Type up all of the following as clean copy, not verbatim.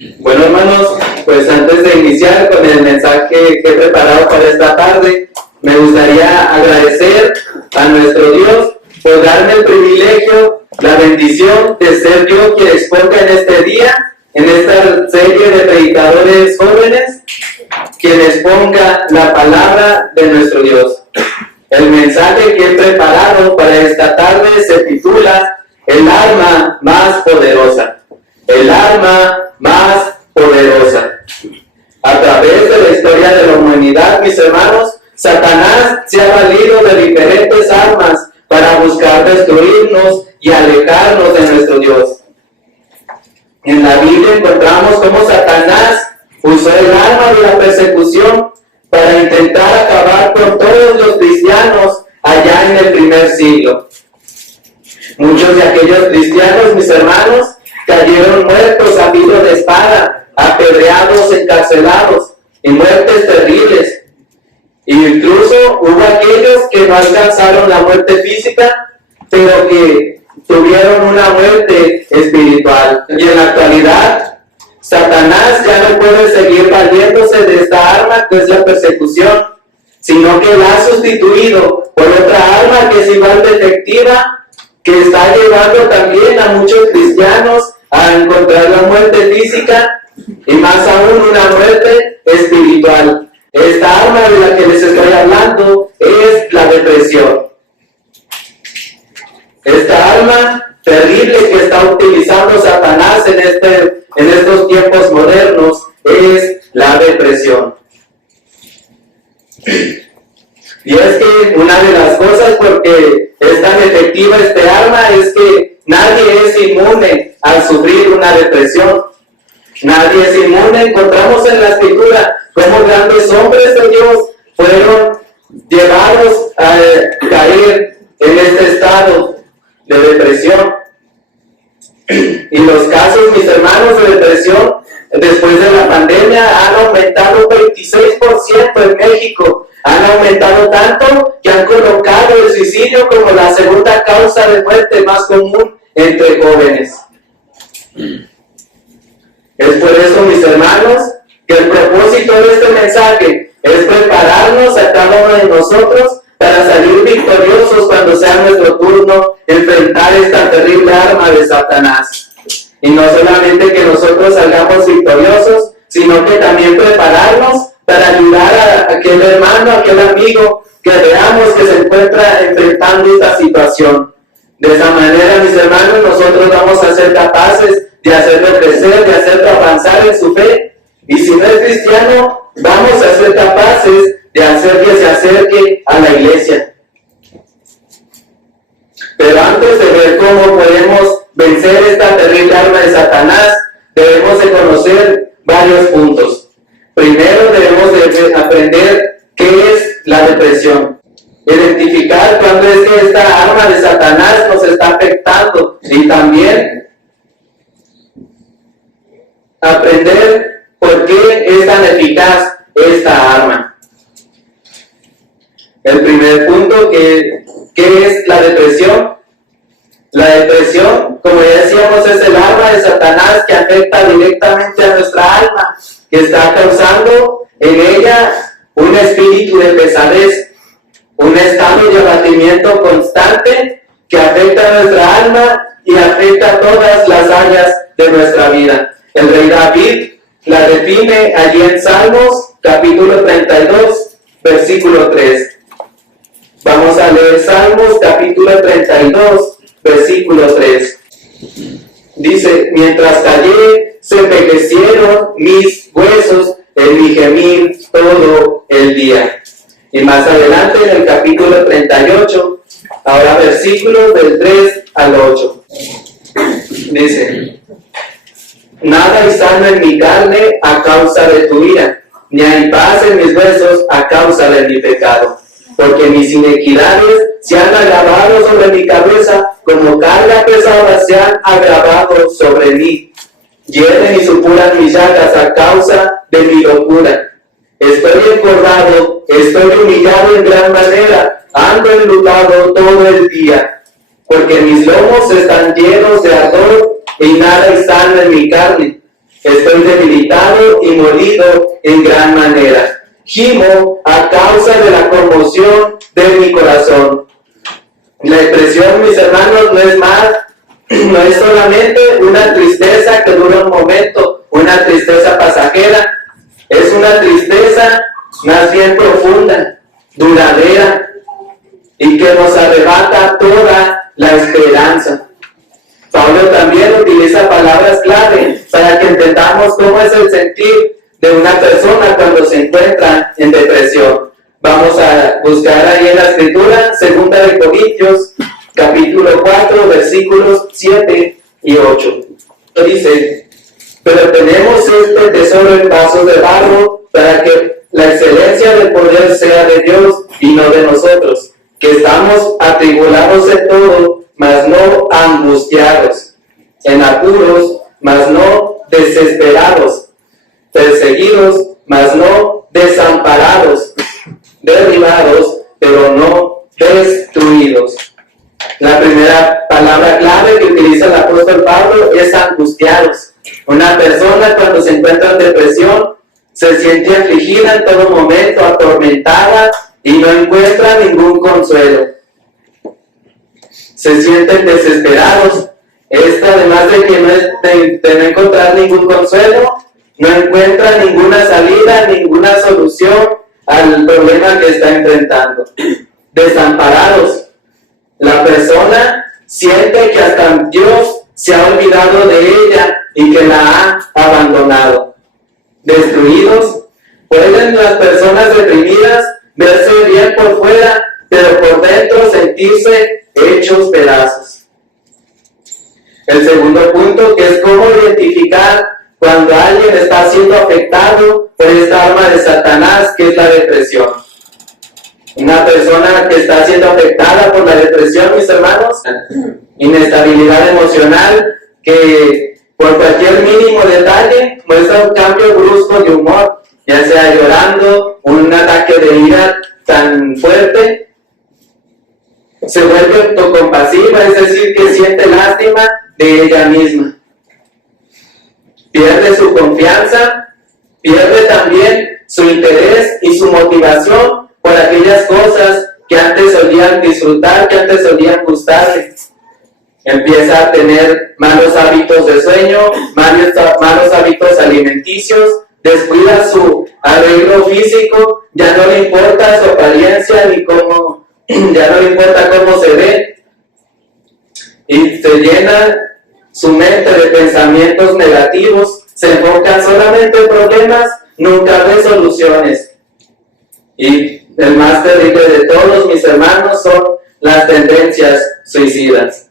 Bueno, hermanos, pues antes de iniciar con el mensaje que he preparado para esta tarde, me gustaría agradecer a nuestro Dios por darme el privilegio, la bendición de ser yo quien exponga en este día, en esta serie de predicadores jóvenes, quien exponga la palabra de nuestro Dios. El mensaje que he preparado para esta tarde se titula El arma más poderosa. El arma más poderosa. A través de la historia de la humanidad, mis hermanos, Satanás se ha valido de diferentes armas para buscar destruirnos y alejarnos de nuestro Dios. En la Biblia encontramos cómo Satanás usó el arma de la persecución para intentar acabar con todos los cristianos allá en el primer siglo. Muchos de aquellos cristianos, mis hermanos, cayeron muertos a filo de espada, apedreados, encarcelados, y muertes terribles. Incluso hubo aquellos que no alcanzaron la muerte física, pero que tuvieron una muerte espiritual. Y en la actualidad, Satanás ya no puede seguir valiéndose de esta arma que es la persecución, sino que la ha sustituido por otra arma que es igual de efectiva, que está llevando también a muchos cristianos a encontrar la muerte física y más aún una muerte espiritual. Esta arma de la que les estoy hablando es la depresión. Esta arma terrible que está utilizando Satanás en estos tiempos modernos es la depresión. Y es que una de las cosas por que es tan efectiva este arma es que nadie es inmune al sufrir una depresión. Nadie es inmune. Encontramos en la Escritura cómo grandes hombres de Dios fueron llevados a caer en este estado de depresión. Y los casos, mis hermanos, de depresión después de la pandemia han aumentado 26% en México. Han aumentado tanto que han colocado el suicidio como la segunda causa de muerte más común entre jóvenes. Es por eso, mis hermanos, que el propósito de este mensaje es prepararnos a cada uno de nosotros para salir victoriosos cuando sea nuestro turno enfrentar esta terrible arma de Satanás. Y no solamente que nosotros salgamos victoriosos, sino que también prepararnos para ayudar a aquel hermano, a aquel amigo que veamos que se encuentra enfrentando esta situación. De esa manera, mis hermanos, nosotros vamos a ser capaces de hacerlo crecer, de hacerlo avanzar en su fe. Y si no es cristiano, vamos a ser capaces de hacer que se acerque a la iglesia. Pero antes de ver cómo podemos vencer esta terrible arma de Satanás, debemos de conocer varios puntos. Primero debemos de aprender qué es la depresión. Identificar cuándo es que esta arma de Satanás nos está afectando. Y también aprender por qué es tan eficaz esta arma. El primer punto, ¿qué es la depresión? La depresión, como ya decíamos, es el arma de Satanás que afecta directamente a nuestra alma, que está causando en ella un espíritu de pesadez, un estado de abatimiento constante que afecta a nuestra alma y afecta a todas las áreas de nuestra vida. El rey David la define allí en Salmos, capítulo 32, versículo 3. Vamos a leer Salmos, capítulo 32, versículo 3. Dice: mientras callé, se envejecieron mis huesos en mi gemir todo el día. Y más adelante en el capítulo 38, ahora versículos del 3 al 8. Dice: nada hay sano en mi carne a causa de tu ira, ni hay paz en mis huesos a causa de mi pecado. Porque mis inequidades se han agravado sobre mi cabeza, como carga pesada se han agravado sobre mí. Hieren y supuran mis llagas a causa de mi locura. Estoy engordado, estoy humillado en gran manera, ando enlutado todo el día. Porque mis lomos están llenos de ardor y nada es sano en mi carne. Estoy debilitado y molido en gran manera. Gimo a causa de la conmoción de mi corazón. La depresión, mis hermanos, no es solamente una tristeza que dura un momento, una tristeza pasajera. Es una tristeza más bien profunda, duradera, y que nos arrebata toda la esperanza. Pablo también utiliza palabras clave para que entendamos cómo es el sentir de una persona cuando se encuentra en depresión. Vamos a buscar ahí en la escritura, 2 de Corintios, capítulo 4, versículos 7 y 8. Dice: pero tenemos este tesoro en vasos de barro, para que la excelencia del poder sea de Dios y no de nosotros, que estamos atribulados en todo, mas no angustiados, en apuros, mas no desesperados, perseguidos, mas no desamparados, derribados, pero no destruidos. La primera palabra clave que utiliza el apóstol Pablo es angustiados. Una persona cuando se encuentra en depresión se siente afligida en todo momento, atormentada y no encuentra ningún consuelo. Se sienten desesperados. Además de que de no encontrar ningún consuelo, no encuentra ninguna salida, ninguna solución al problema que está enfrentando. Desamparados. La persona siente que hasta Dios se ha olvidado de ella y que la ha abandonado. Destruidos. Pueden las personas deprimidas verse bien por fuera, pero por dentro sentirse hechos pedazos. El segundo punto, que es cómo identificar cuando alguien está siendo afectado por esta arma de Satanás, que es la depresión. Una persona que está siendo afectada por la depresión, mis hermanos, inestabilidad emocional, que por cualquier mínimo detalle muestra un cambio brusco de humor, ya sea llorando, un ataque de ira tan fuerte, se vuelve autocompasiva, es decir, que siente lástima de ella misma. Pierde su confianza, pierde también su interés y su motivación por aquellas cosas que antes solían disfrutar, que antes solían gustarle. Empieza a tener malos hábitos de sueño, malos hábitos alimenticios, descuida su arreglo físico, ya no le importa su apariencia ya no le importa cómo se ve, y se llena su mente de pensamientos negativos, se enfoca solamente en problemas, nunca ve soluciones. Y el más terrible de todos, mis hermanos, son las tendencias suicidas.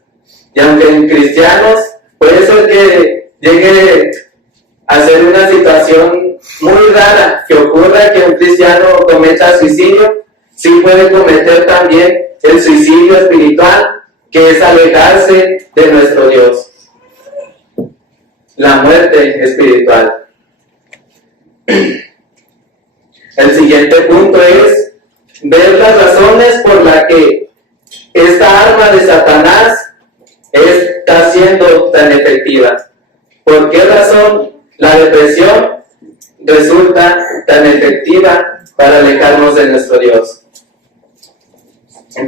Y aunque en cristianos puede ser que llegue a ser una situación muy rara, que ocurra que un cristiano cometa suicidio, sí puede cometer también el suicidio espiritual, que es alejarse de nuestro Dios. La muerte espiritual. El siguiente punto es ver las razones por las que esta arma de Satanás está siendo tan efectiva. ¿Por qué razón la depresión resulta tan efectiva para alejarnos de nuestro Dios?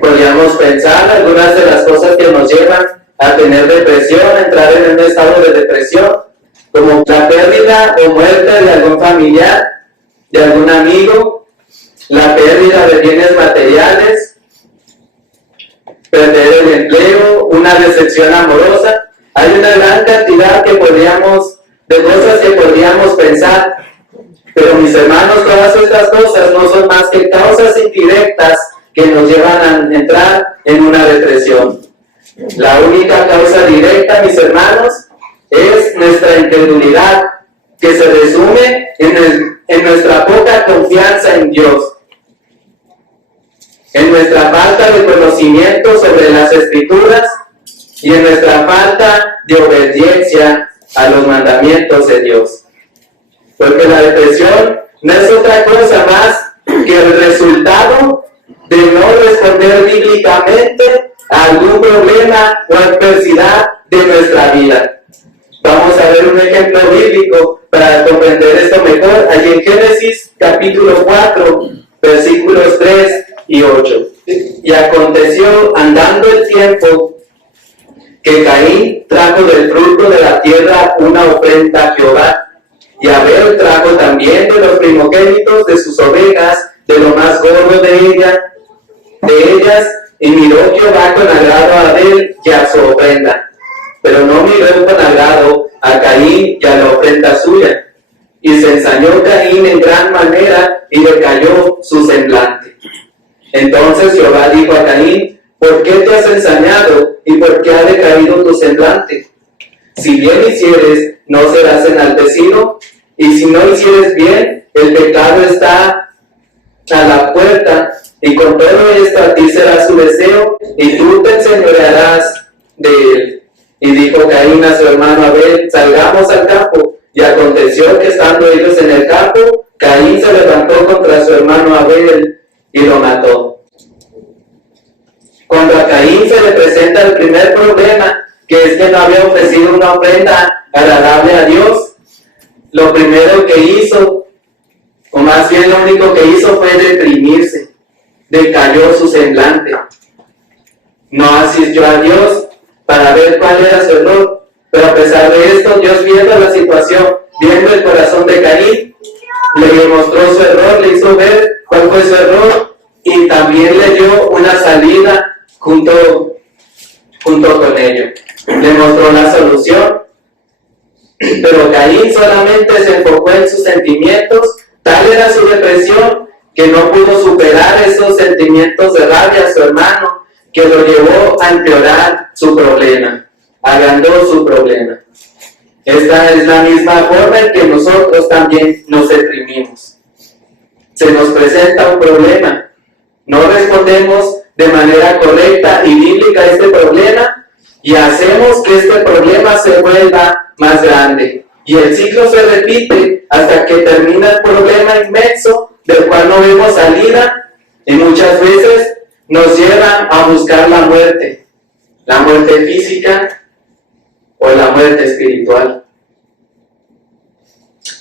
Podríamos pensar algunas de las cosas que nos llevan a tener depresión, a entrar en un estado de depresión, como la pérdida o muerte de algún familiar, de algún amigo, la pérdida de bienes materiales, perder el empleo, una decepción amorosa. Hay una gran cantidad de cosas que podríamos pensar, pero mis hermanos, todas estas cosas no son más que causas indirectas que nos llevan a entrar en una depresión. La única causa directa, mis hermanos, es nuestra incredulidad, que se resume en nuestra poca confianza en Dios, en nuestra falta de conocimiento sobre las Escrituras y en nuestra falta de obediencia a los mandamientos de Dios. Porque la depresión no es otra cosa más que el resultado de no responder bíblicamente a algún problema o adversidad de nuestra vida. Vamos a ver un ejemplo bíblico para comprender esto mejor. Allí en Génesis capítulo 4, versículos 3 y 8. Y aconteció, andando el tiempo, que Caín trajo del fruto de la tierra una ofrenda a Jehová, y Abel trajo también de los primogénitos de sus ovejas, de lo más gordo de ellas, y miró Jehová con agrado a Abel y a su ofrenda, pero no miró con agrado a Caín y a la ofrenda suya. Y se ensañó Caín en gran manera, y decayó su semblante. Entonces Jehová dijo a Caín: ¿por qué te has ensañado, y por qué ha decaído tu semblante? Si bien hicieres, no serás enaltecido, y si no hicieres bien, el pecado está a la puerta, y con todo esto a ti será su deseo, y tú te enseñorearás de él. Y dijo Caín a su hermano Abel: salgamos al campo. Y aconteció que estando ellos en el campo, Caín se levantó contra su hermano Abel y lo mató. Cuando a Caín se le presenta el primer problema, que es que no había ofrecido una ofrenda agradable a Dios, lo primero que hizo, o más bien lo único que hizo, fue deprimirse. Decayó su semblante. No asistió a Dios para ver cuál era su error. Pero a pesar de esto, Dios, viendo la situación, viendo el corazón de Caín, le mostró su error, le hizo ver cuál fue su error, y también le dio una salida junto con ello. Le mostró la solución. Pero Caín solamente se enfocó en sus sentimientos. Tal era su depresión que no pudo superar esos sentimientos de rabia a su hermano, que lo llevó a empeorar su problema, agrandó su problema. Esta es la misma forma en que nosotros también nos deprimimos. Se nos presenta un problema, no respondemos de manera correcta y bíblica a este problema, y hacemos que este problema se vuelva más grande. Y el ciclo se repite hasta que termina el problema inmenso del cual no vemos salida, y muchas veces nos lleva a buscar la muerte física o la muerte espiritual.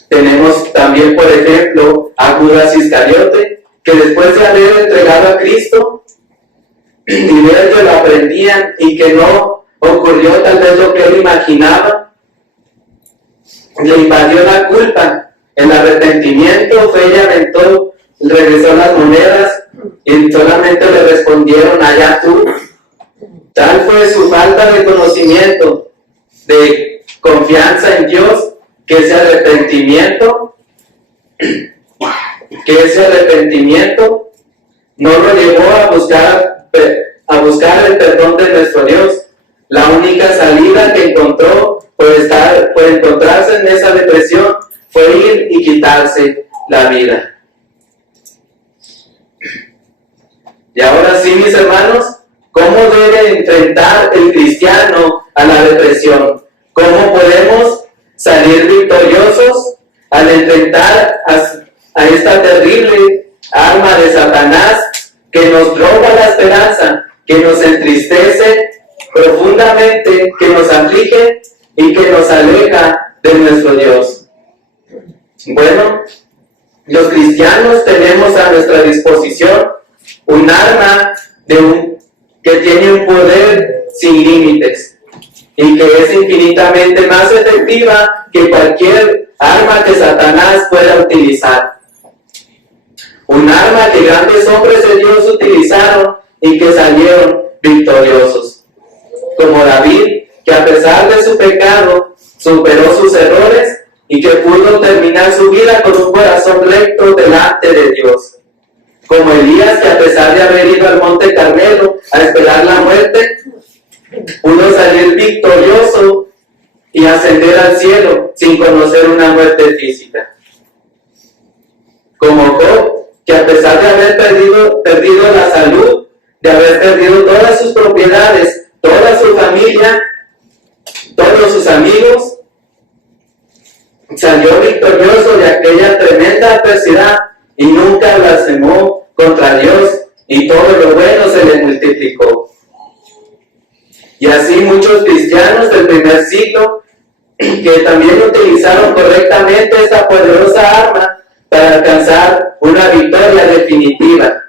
Tenemos también, por ejemplo, a Judas Iscariote, que después de haber entregado a Cristo y ver que lo aprendían y que no ocurrió tal vez lo que él imaginaba, le invadió la culpa. El arrepentimiento fue y aventó, regresó las monedas y solamente le respondieron: allá tú. Tal fue su falta de conocimiento, de confianza en Dios, que ese arrepentimiento no lo llevó a buscar el perdón de nuestro Dios. La única salida que encontró por encontrarse en esa depresión fue ir y quitarse la vida. Y ahora sí, mis hermanos, ¿cómo debe enfrentar el cristiano a la depresión? ¿Cómo podemos salir victoriosos al enfrentar a esta terrible arma de Satanás que nos roba la esperanza, que nos entristece profundamente, que nos aflige y que nos aleja de nuestro Dios? Bueno, los cristianos tenemos a nuestra disposición un arma que tiene un poder sin límites y que es infinitamente más efectiva que cualquier arma que Satanás pueda utilizar. Un arma que grandes hombres de Dios utilizaron y que salieron victoriosos. Como David, que a pesar de su pecado superó sus errores y que pudo terminar su vida con un corazón recto delante de Dios. Como Elías, que a pesar de haber ido al Monte Carmelo a esperar la muerte, pudo salir victorioso y ascender al cielo sin conocer una muerte física. Como Job, que a pesar de haber perdido la salud, de haber perdido todas sus propiedades, toda su familia, todos sus amigos, salió victorioso de aquella tremenda adversidad y nunca blasfemó contra Dios, y todo lo bueno se le multiplicó. Y así muchos cristianos del primer siglo que también utilizaron correctamente esta poderosa arma para alcanzar una victoria definitiva.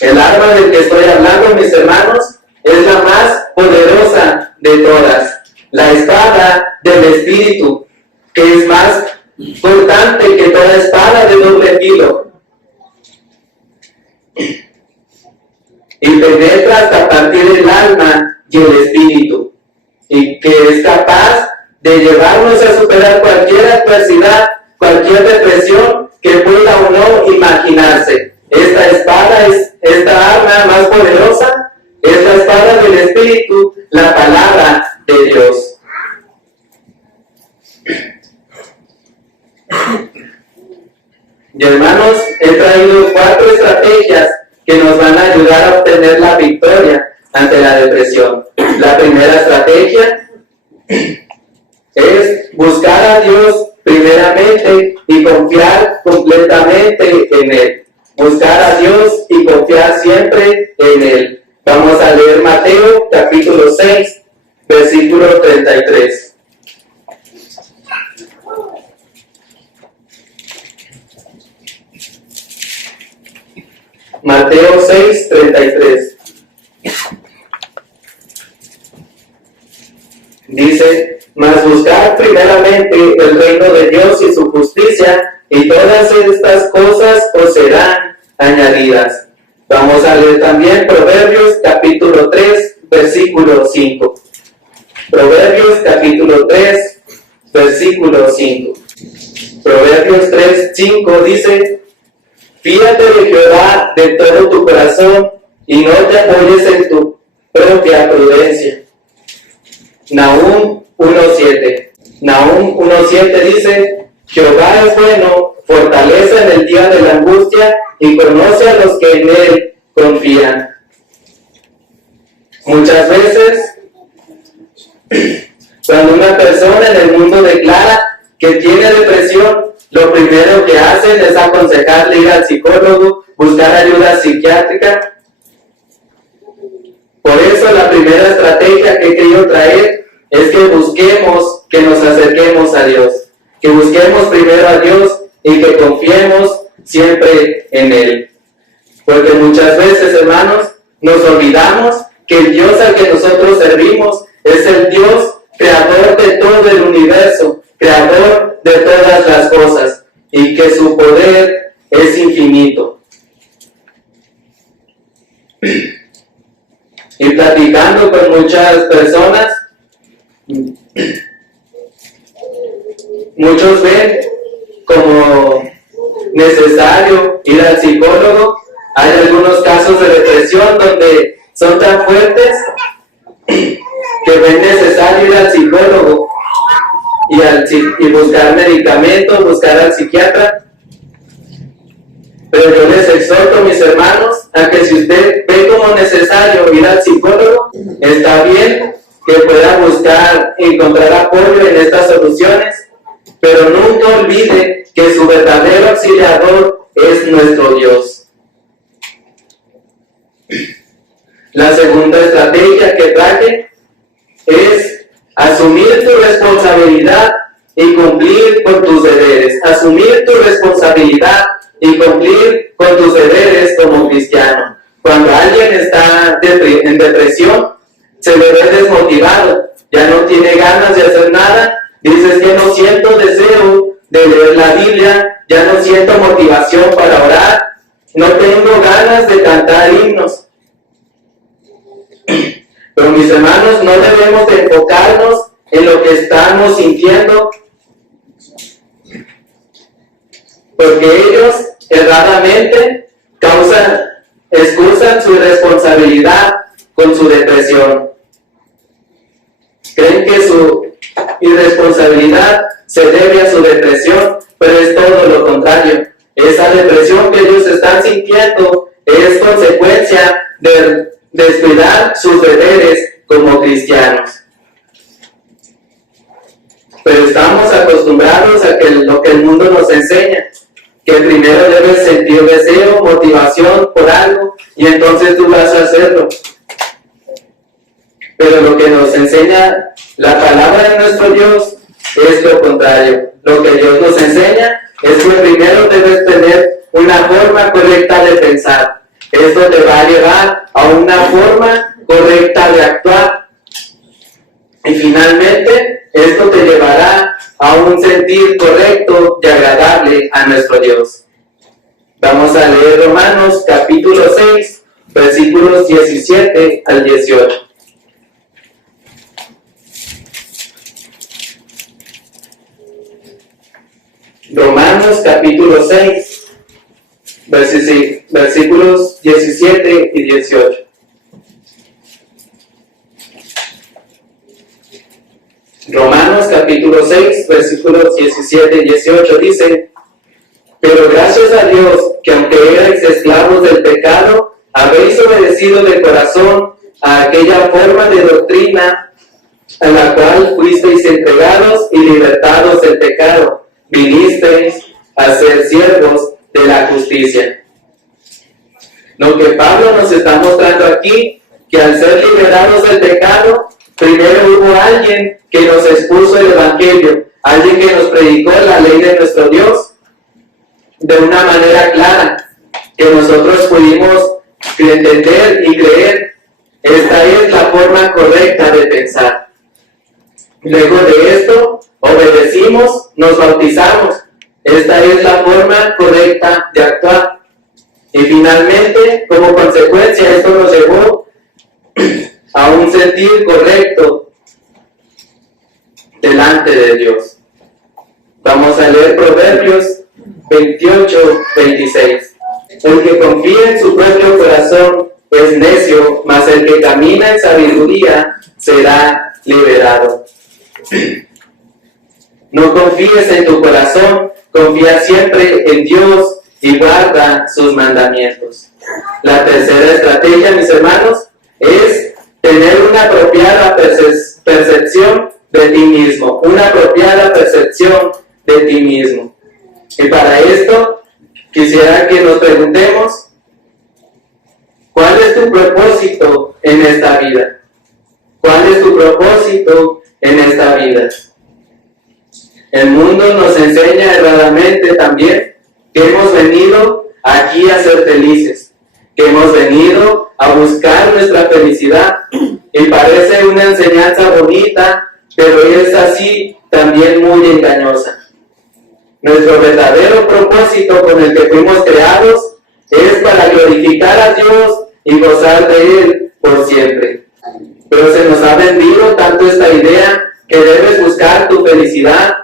El arma del que estoy hablando, mis hermanos, es la más poderosa de todas, la espada del Espíritu, que es más cortante que toda espada de doble filo y penetra hasta partir el alma y el espíritu, y que es capaz de llevarnos a superar cualquier adversidad, cualquier depresión que pueda o no imaginarse. Esta espada es esta arma más poderosa, es la espada del Espíritu, la palabra de Dios. Y hermanos, he traído 4 estrategias que nos van a ayudar a obtener la victoria ante la depresión. La primera estrategia es buscar a Dios primeramente y confiar completamente en Él. Buscar a Dios y confiar siempre en Él. Vamos a leer Mateo capítulo 6, versículo 33. Mateo 6, 33. Dice, mas buscad primeramente el reino de Dios y su justicia, y todas estas cosas os serán añadidas. Vamos a leer también Proverbios capítulo 3, versículo 5. Proverbios capítulo 3, versículo 5. Proverbios 3, 5 dice, fíate de Jehová de todo tu corazón y no te apoyes en tu propia prudencia. Nahum 1.7. Nahum 1.7 dice, Jehová es bueno, fortalece en el día de la angustia y conoce a los que en él confían. Muchas veces, cuando una persona en el mundo declara que tiene depresión, lo primero que hacen es aconsejarle ir al psicólogo, buscar ayuda psiquiátrica. Por eso la primera estrategia que he querido traer es que busquemos, que nos acerquemos a Dios, que busquemos primero a Dios y que confiemos siempre en Él. Porque muchas veces, hermanos, nos olvidamos que el Dios al que nosotros servimos es el Dios creador de todo el universo, creador de todas las cosas, y que su poder es infinito. Y platicando con muchas personas, muchos ven como necesario ir al psicólogo. Hay algunos casos de depresión donde son tan fuertes que ven necesario ir al psicólogo y buscar medicamentos, buscar al psiquiatra. Pero yo les exhorto, mis hermanos, a que si usted ve como necesario ir al psicólogo, está bien que pueda buscar, encontrar apoyo en estas soluciones, pero nunca olvide que su verdadero auxiliador es nuestro Dios. La segunda estrategia que traje es asumir tu responsabilidad y cumplir con tus deberes. Asumir tu responsabilidad y cumplir con tus deberes como cristiano. Cuando alguien está en depresión, se le ve desmotivado, ya no tiene ganas de hacer nada, dices que no siento deseo de leer la Biblia, ya no siento motivación para orar, no tengo ganas de cantar himnos. Pero mis hermanos, no debemos de enfocarnos en lo que estamos sintiendo, porque ellos erradamente excusan su irresponsabilidad con su depresión. Creen que su irresponsabilidad se debe a su depresión, pero es todo lo contrario. Esa depresión que ellos están sintiendo es consecuencia de descuidar sus deberes como cristianos. Pero estamos acostumbrados a que lo que el mundo nos enseña, que primero debes sentir deseo, motivación por algo, y entonces tú vas a hacerlo. Pero lo que nos enseña la palabra de nuestro Dios es lo contrario. Lo que Dios nos enseña es que primero debes tener una forma correcta de pensar. Esto te va a llevar a una forma correcta de actuar. Y finalmente, esto te llevará a un sentir correcto y agradable a nuestro Dios. Vamos a leer Romanos capítulo 6, versículos 17 al 18. Romanos capítulo 6, versículos 17 y 18. Romanos capítulo 6, versículos 17 y 18 dice: pero gracias a Dios que aunque erais esclavos del pecado, habéis obedecido de corazón a aquella forma de doctrina a la cual fuisteis entregados y libertados del pecado, vinisteis a ser siervos de la justicia. Lo que Pablo nos está mostrando aquí, que al ser liberados del pecado, primero hubo alguien que nos expuso el Evangelio, alguien que nos predicó la ley de nuestro Dios de una manera clara, que nosotros pudimos entender y creer. Esta es la forma correcta de pensar. Luego de esto, obedecimos, nos bautizamos. Esta es la forma correcta de actuar. Y finalmente, como consecuencia, esto nos llevó a un sentir correcto delante de Dios. Vamos a leer Proverbios 28, 26. El que confía en su propio corazón es necio, mas el que camina en sabiduría será liberado. No confíes en tu corazón, confía siempre en Dios y guarda sus mandamientos. La tercera estrategia, mis hermanos, es tener una apropiada percepción de ti mismo, una apropiada percepción de ti mismo. Y para esto, quisiera que nos preguntemos, ¿cuál es tu propósito en esta vida? ¿Cuál es tu propósito en esta vida? El mundo nos enseña erradamente también que hemos venido aquí a ser felices, que hemos venido a buscar nuestra felicidad, y parece una enseñanza bonita, pero es así también muy engañosa. Nuestro verdadero propósito con el que fuimos creados es para glorificar a Dios y gozar de Él por siempre. Pero se nos ha vendido tanto esta idea que debes buscar tu felicidad,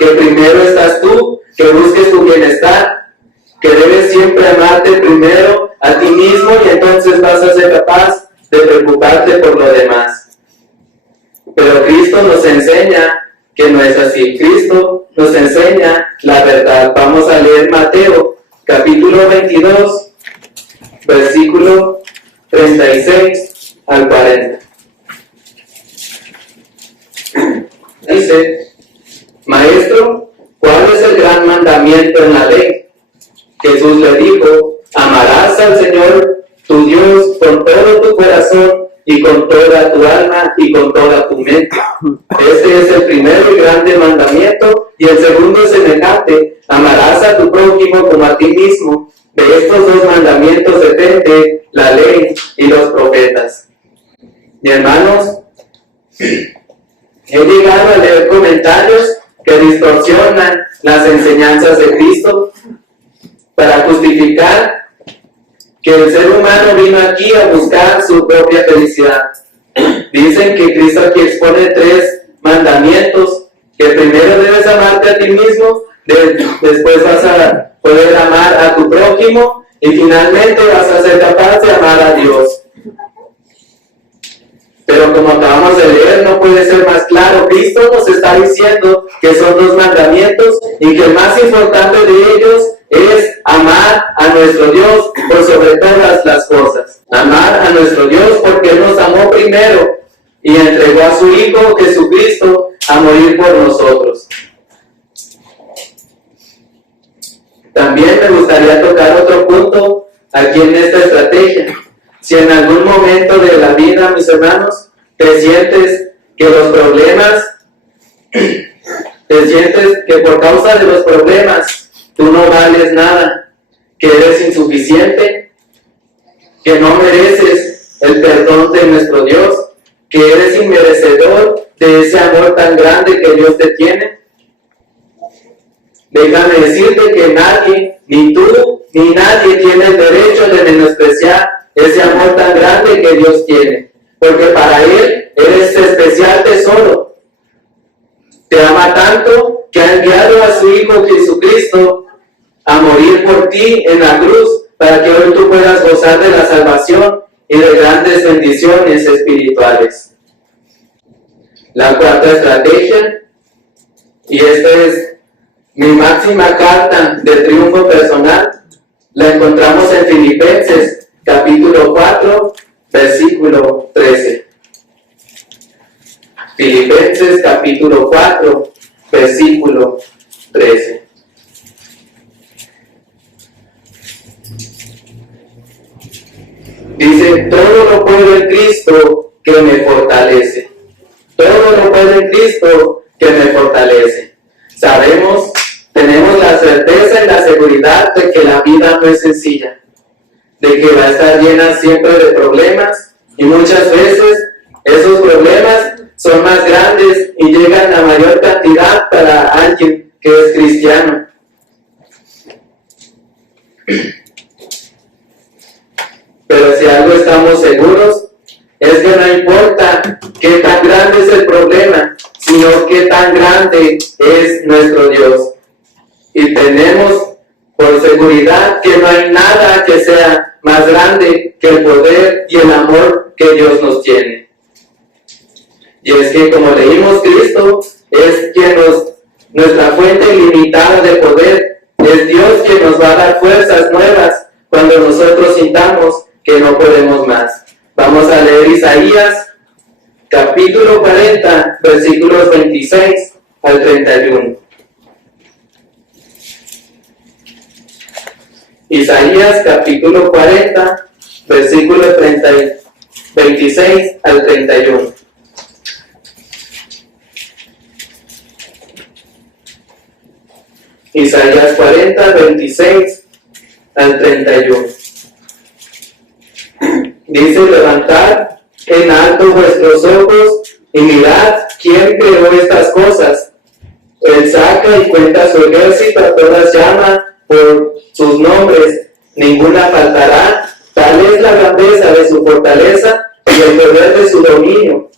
que primero estás tú, que busques tu bienestar, que debes siempre amarte primero a ti mismo y entonces vas a ser capaz de preocuparte por lo demás. Pero Cristo nos enseña que no es así. Cristo nos enseña la verdad. Vamos a leer Mateo, capítulo 22, versículo 36 al 40. Dice: Maestro, ¿cuál es el gran mandamiento en la ley? Jesús le dijo: amarás al Señor tu Dios con todo tu corazón y con toda tu alma y con toda tu mente. Este es el primero y grande mandamiento, y el segundo es semejante: amarás a tu prójimo como a ti mismo. De estos dos mandamientos depende la ley y los profetas. Y hermanos, he llegado a leer comentarios que distorsionan las enseñanzas de Cristo para justificar que el ser humano vino aquí a buscar su propia felicidad. Dicen que Cristo aquí expone 3 mandamientos: que primero debes amarte a ti mismo, después vas a poder amar a tu prójimo y finalmente vas a ser capaz de amar a Dios. Pero como acabamos de leer, no puede ser más claro. Cristo nos está diciendo que son 2 mandamientos y que el más importante de ellos es amar a nuestro Dios por sobre todas las cosas. Amar a nuestro Dios porque Él nos amó primero y entregó a su Hijo Jesucristo a morir por nosotros. También me gustaría tocar otro punto aquí en esta estrategia. Si en algún momento de la vida, mis hermanos, te sientes que los problemas Te sientes que por causa de los problemas tú no vales nada, que eres insuficiente, que no mereces el perdón de nuestro Dios, que eres inmerecedor de ese amor tan grande que Dios te tiene. Déjame decirte que nadie, ni tú, ni nadie tiene el derecho de menospreciar ese amor tan grande que Dios tiene, porque para Él eres especial tesoro. Te ama tanto que ha enviado a su Hijo Jesucristo a morir por ti en la cruz, para que hoy tú puedas gozar de la salvación y de grandes bendiciones espirituales. La cuarta estrategia, y esta es mi máxima carta de triunfo personal, la encontramos en Filipenses capítulo 4, versículo 13. Filipenses capítulo 4, versículo 13. Dice, todo lo puedo en Cristo que me fortalece. Todo lo puedo en Cristo que me fortalece. Sabemos, tenemos la certeza y la seguridad de que la vida no es sencilla, de que va a estar llena siempre de problemas, y muchas veces esos problemas son más grandes y llegan a mayor cantidad para alguien que es cristiano. Pero si algo estamos seguros, es que no importa qué tan grande es el problema, sino qué tan grande es nuestro Dios. Y tenemos por seguridad que no hay nada que sea más grande que el poder y el amor que Dios nos tiene. Y es que, como leímos, Cristo es quien nuestra fuente ilimitada de poder, es Dios quien nos va a dar fuerzas nuevas cuando nosotros sintamos que no podemos más. Vamos a leer Isaías capítulo 40, versículos 26 al 31. Isaías capítulo 40, versículos 26 al 31. Isaías 40, 26 al 31. Dice, levantad en alto vuestros ojos y mirad quién creó estas cosas. Él saca y cuenta su ejército, a todas llama por sus nombres, ninguna faltará. Tal es la grandeza de su fortaleza y el poder de su dominio.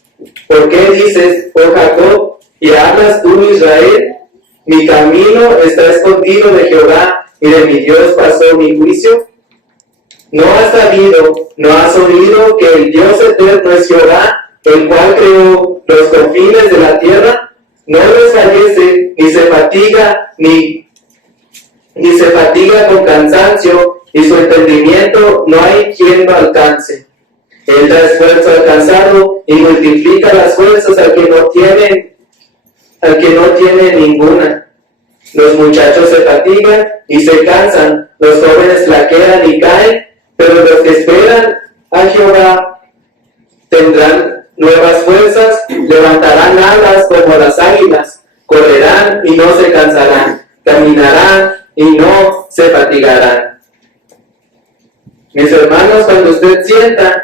¿Por qué dices, oh Jacob, y hablas tú, Israel? Mi camino está escondido de Jehová, y de mi Dios pasó mi juicio. ¿No has sabido, no has oído que el Dios eterno es Jehová, el cual creó los confines de la tierra? No desfallece, ni se fatiga, ni se fatiga con cansancio, y su entendimiento no hay quien lo alcance. Él da esfuerzo al cansado y multiplica las fuerzas al que no tiene ninguna. Los muchachos se fatigan y se cansan, los jóvenes flaquean y caen, pero los que esperan a Jehová tendrán nuevas fuerzas, levantarán alas como las águilas, correrán y no se cansarán, caminarán y no se fatigarán. Mis hermanos, cuando usted sienta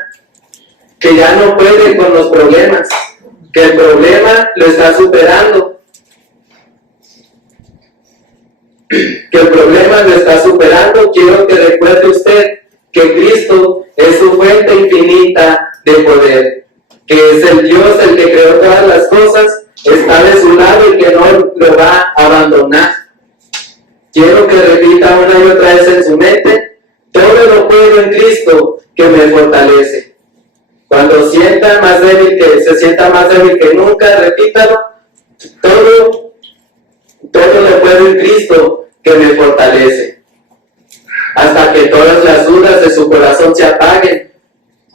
que ya no puede con los problemas, que el problema lo está superando, quiero que recuerde usted que Cristo es su fuente infinita de poder, que es el Dios el que creó todas las cosas, está de su lado y que no lo va a abandonar. Quiero que repita una y otra vez en su mente, todo lo puedo en Cristo que me fortalece. Cuando se sienta más débil que nunca, repítalo, todo lo puedo en Cristo que me fortalece. Hasta que todas las dudas de su corazón se apaguen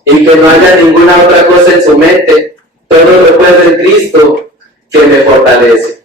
y que no haya ninguna otra cosa en su mente, todo lo puedo en Cristo que me fortalece.